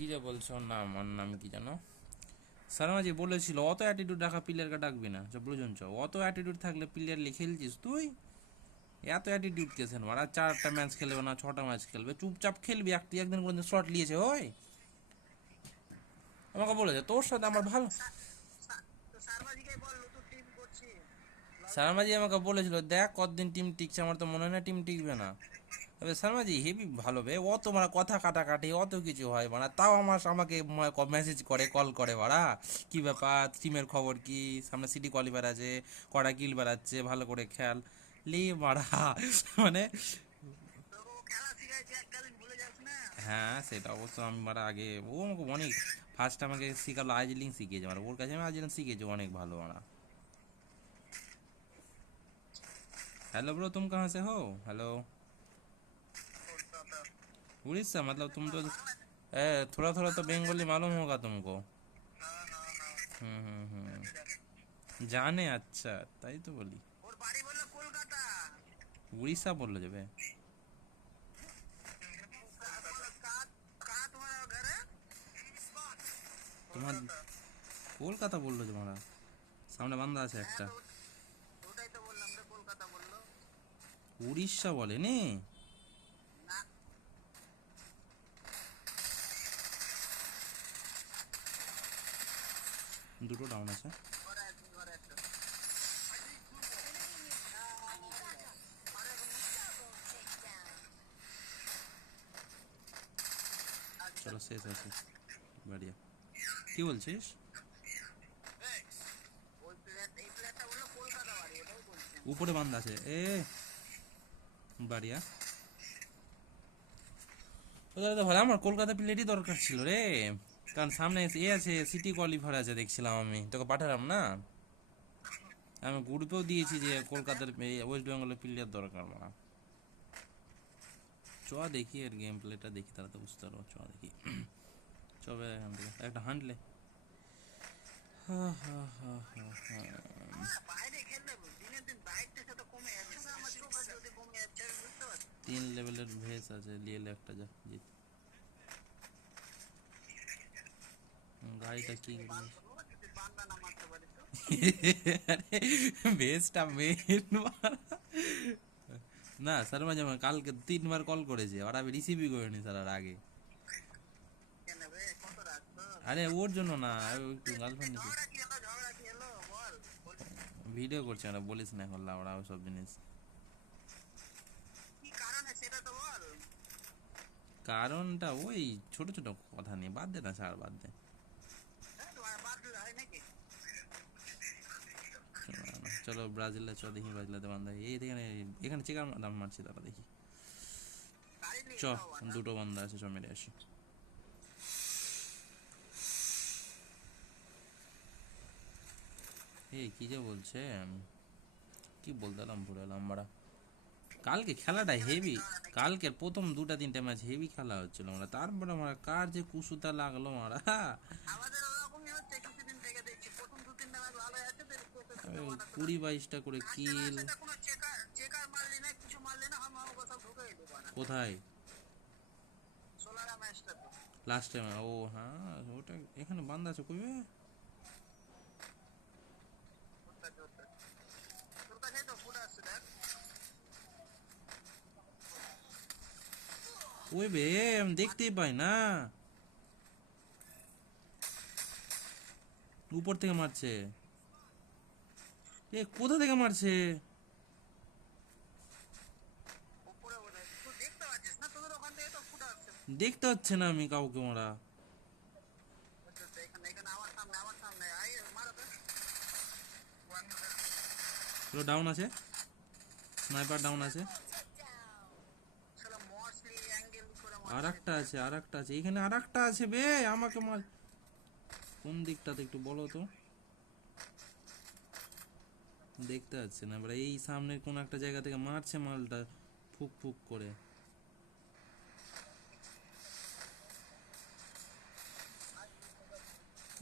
কি যে বলছো না, আমার নাম কি জানো? শর্মাজি বলেছিল অত অ্যাটিটিউড রাখা প্লেয়ারকে ডাকবি না, বুঝুন চ অত অ্যাটিটিউড থাকলে প্লেয়ার লিখে খেলছিস তুই? এত অ্যাটিটিউড কেসেন মারা, 4টা ম্যাচ খেলবে না 6টা ম্যাচ খেলবে, চুপচাপ খেলবি। একদিন কোনদিন শট নিয়েছে ওই আমাকে বলেছে তোর সাথে আমার ভালো। শর্মাজি আমাকে বলেছিল দেখ কতদিন টিম টিকছে, আমার তো মনে হয় না টিম টিকবে না। তবে শর্মাজি হেভি ভালো বে, ও তোমার কথা কাটাকাটি অত কিছু হয় মানে, তাও আমাকে মেসেজ করে, কল করে বাড়া, কি ব্যাপার টিমের খবর কি, সামনে সিটি কোয়ালিফায়ার আছে, কটা কিল বেড়াচ্ছে, ভালো করে খেল লি মারা মানে। হ্যাঁ সেটা অবশ্য আমি মারা আগে ও আমাকে অনেক ফার্স্ট আমাকে শিখালো, আইজিলিং শিখিয়েছে মানে, ওর কাছে আমি আইজিলিং শিখেছি অনেক ভালো মারা। हेलो ब्रो, तुम कहाँ से हो? हेलो। उड़ीसा मतलब तुम तो थोड़ा थोड़ा तो बंगाली मालूम होगा तुमको। জানে আচ্ছা, তাই তো বলি। উড়িষ্যা বললো যাবে তোমার, কলকাতা বললো যে মারা, সামনে বান্দা আছে একটা। উড়িষ্যা বলেনি। দুটো ডাউন আছে। চলো শেষ আছে, বাড়িয়া। কি বলছিস? উপরে বান্দা আছে এ, বাড়িয়া। ওদের তো ভালো, আমার কলকাতা প্লেটই দরকার ছিল রে, কারণ সামনে এ আছে, সিটি কোয়ালিফায়ার আছে দেখছিলাম, আমি তোকে পাঠালাম না, আমি গ্রুপেও দিয়েছি যে কলকাতার ওয়েস্ট বেঙ্গলের প্লেয়ার দরকার মারা। চ দেখি এর গেম প্লেটা দেখি, তারা তো বুঝতে পারবো। চ দেখি, চবে এখান থেকে একটা হান্টলে। হা হা হা হা হা। 3 লেভেলের ভেস আছে, লিয়েলে একটা যা জিত। গাড়িটা কি ভেসটা মেন না শর্মা, যেমন কালকে 3বার কল করেছে আর আমি রিসিভই করিনি স্যার আর আগে। আরে ওর জন্য না, একটু গার্লফ্রেন্ড ভিডিও করছে, ওরা বলিস না এখন ওরা সব জিনিস। কারণটা ওই ছোট ছোট কথা নিয়ে, বাদ দে না ছাড়, বাদ দে। চলো ব্রাজিলে চ দেখি, ব্রাজিলেতে বান্ধা এই এখানে, এখানে চেকার দাম মারছি তারা দেখি। চ দুটো বান্ধা আছে, চ মেরে আসি। এই কি যে বলছে, কি বলতাম ভুলে এলাম মারা। কালকে খেলাটা হেভি, কালকের প্রথম 2-3টা ম্যাচ হেভি খেলা হচ্ছিল মারা, তারপরে মারা কার যে কুসুতা লাগলো মারা। 20-22টা করে কিল। কোথায়? লাস্ট টাইম ও হ্যাঁ, ওটা এখানে বান্ধা আছে কইবে। ওই বে আমি দেখতেই পাই না, উপর থেকে মারছে। এ কোথা থেকে মারছে? দেখতে পাচ্ছে না আমি কাউকে মারা। ডাউন আছে, স্নাইপার ডাউন আছে। আর একটা আছে, আর একটা আছে এখানে, আর একটা আছে বে, আমাকে মার। কোন দিকটাতে একটু বলো তো, দেখতে পাচ্ছি না এবার। এই সামনের কোন একটা জায়গা থেকে মারছে মালটা, ফুক ফুক করে।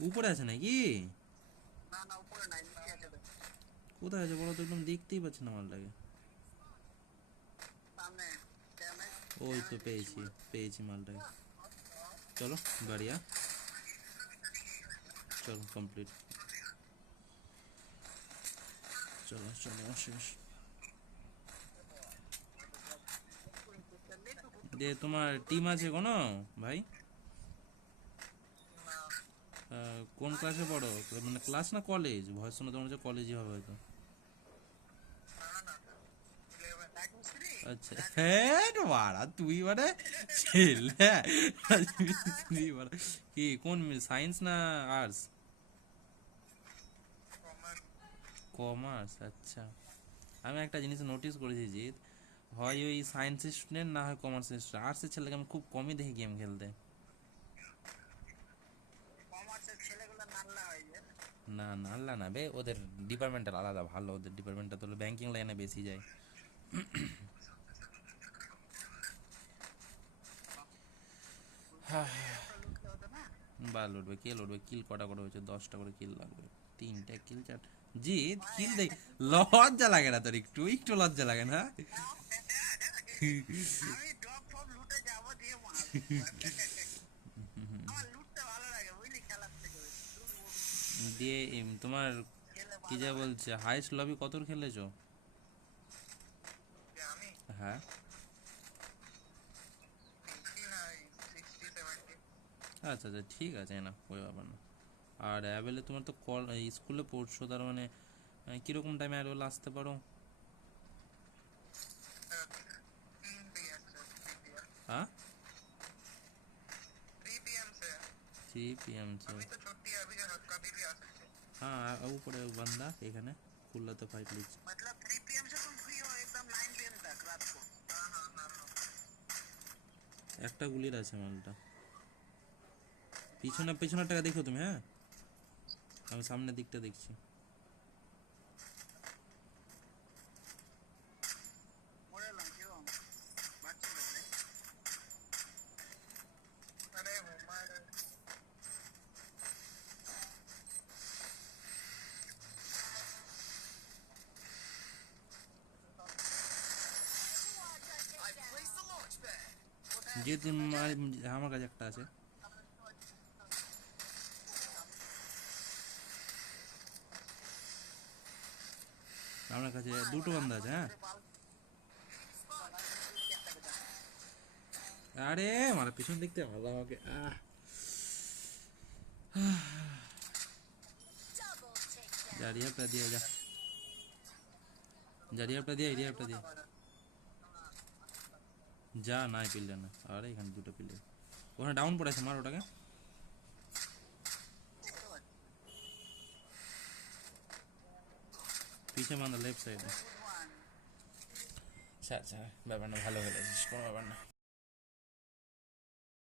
উপরে আছে নাকি? কোথায় আছে বলো তো, একদম দেখতেই পাচ্ছি না মালটাকে। ওই তো পেয়েছি, পেয়েছি মালটাকে। চলো বাড়িয়া, চলো কমপ্লিট, চলো চলো শেষ। দিয়ে তোমার টিম আছে কোনো ভাই? কোন ক্লাসে পড়ো, মানে ক্লাস না কলেজ? ভয়েস শুনে তোমার হচ্ছে কলেজই হবে হয়তো। আচ্ছা হ্যাঁ বাড়া তুই মানে ছেলে, তুই বাড়া কি কোন সায়েন্স না আর্টস? কমার্স, আচ্ছা। আমি একটা জিনিস নোটিস করেছি যে হয় ওই সায়েন্সের স্টুডেন্ট না হয় কমার্সের স্টুডেন্ট, আর্টসের ছেলেকে আমি খুব কমই দেখি গেম খেলতে। না না আল্লাহ না বে, ওদের ডিপার্টমেন্টাল আলাদা ভালো, ওদের ডিপার্টমেন্টটা তো ব্যাংকিং লাইনে বেশি যায়। বা লড়বে কে লড়বে, কিল কটা করে হয়েছে? 10টা করে কিল লাগবে, 3টে কিল 4 জিত কিল দেখ। লজ্জা লাগে না তোর? একটু একটু লজ্জা লাগে না? দিয়ে তোমার কি যা বলছে হাইস্ট লবি কতর খেলেছো? হ্যাঁ। আচ্ছা আচ্ছা ঠিক আছে না, ওই ব্যাপার না। আর অ্যাভেলে তোমার তো কল স্কুলে পড়ছো, তার মানে কীরকম টাইমে অ্যাভেলে আসতে পারো? हाँ 3 PM से। हाँ ऊपर बंदा এখানে খুললাতে ফাইট লিখছে। একটা গুলির আছে মালটা। পিছনে পেছনের টাকা দেখো তুমি, হ্যাঁ আমি সামনের দিকটা দেখছি। যে আমার কাছে একটা আছে। আমার কাছে দুটো বান্দা আছে, হ্যাঁ। আরে আমার পিছন দেখতে ভালো আমাকে যা রিহাবটা দিয়ে যা, যা রিহাবটা দিয়ে, রিহাবটা দিয়ে যা, নাই পিললে না। আরে এখানে দুটো পিলে, ওখানে ডাউন পড়েছে, মার ওটাকে। পিছে বান্দা লেফট সাইডে। আচ্ছা আচ্ছা ব্যাপার না, ভালো খেলেছিস, কোনো ব্যাপার না।